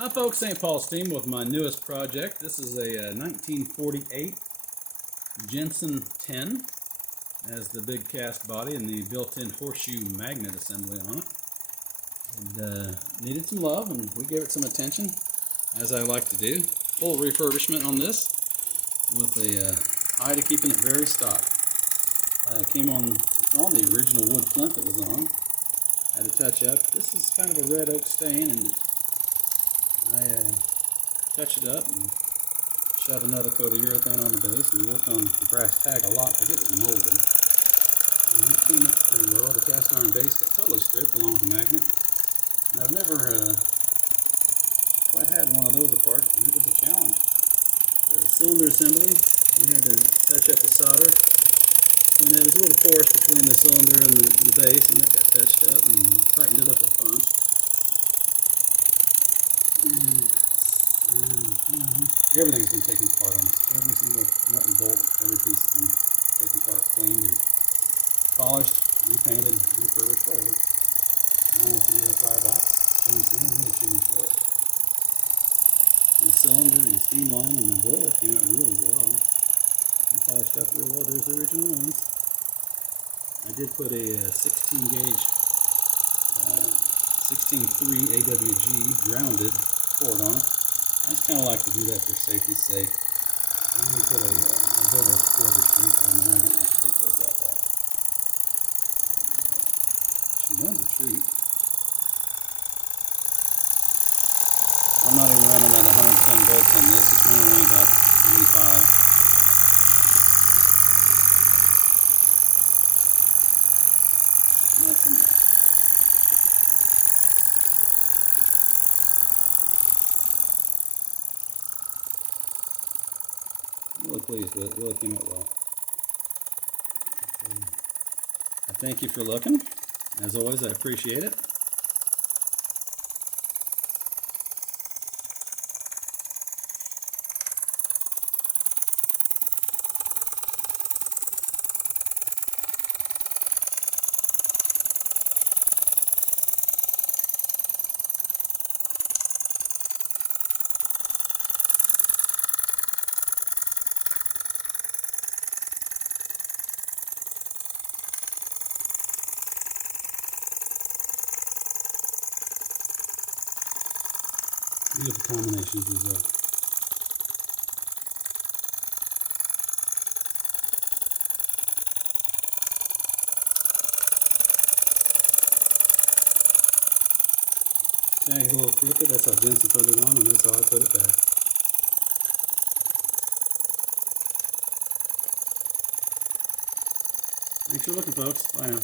Hi folks, St. Paul Steam with my newest project. This is a 1948 Jensen 10. It has the big cast body and the built-in horseshoe magnet assembly on it. And needed some love, and we gave it some attention, as I like to do. Full refurbishment on this with a eye to keeping it very stock. Came on the original wood plinth it was on. Had to touch up. This is kind of a red oak stain, and I touched it up and shot another coat of urethane on the base. We worked on the brass tag a lot because it was molded. And it came up pretty well. The cast iron base got totally stripped along with the magnet. And I've never quite had one of those apart. It was a challenge. The cylinder assembly, we had to touch up the solder. And there was a little porous between the cylinder and the base, and it got touched up and tightened it up a bunch. Everything's been taken apart on this. Every single nut and bolt, every piece has been taken apart, cleaned, and polished, repainted, refurbished, whatever. Along with the firebox, chimney, made a chimney for it. The cylinder and the steam line and the boiler came out really well. And polished up real well. There's the original ones. I did put a 16 gauge 16.3 AWG grounded cord on it. I just kind of like to do that for safety's sake. I'm going to put a better cord restraint on there. I don't like to take those out though. She runs a treat. I'm not even running at 110 volts on this. It's running only about 85. And that's enough. I'm really pleased with it. It really came out well. I thank you for looking. As always, I appreciate it. Beautiful combination of these up. Tag's a little crooked, that's how Jensen put it on, and that's how I put it back. Thanks for looking, folks. Bye now.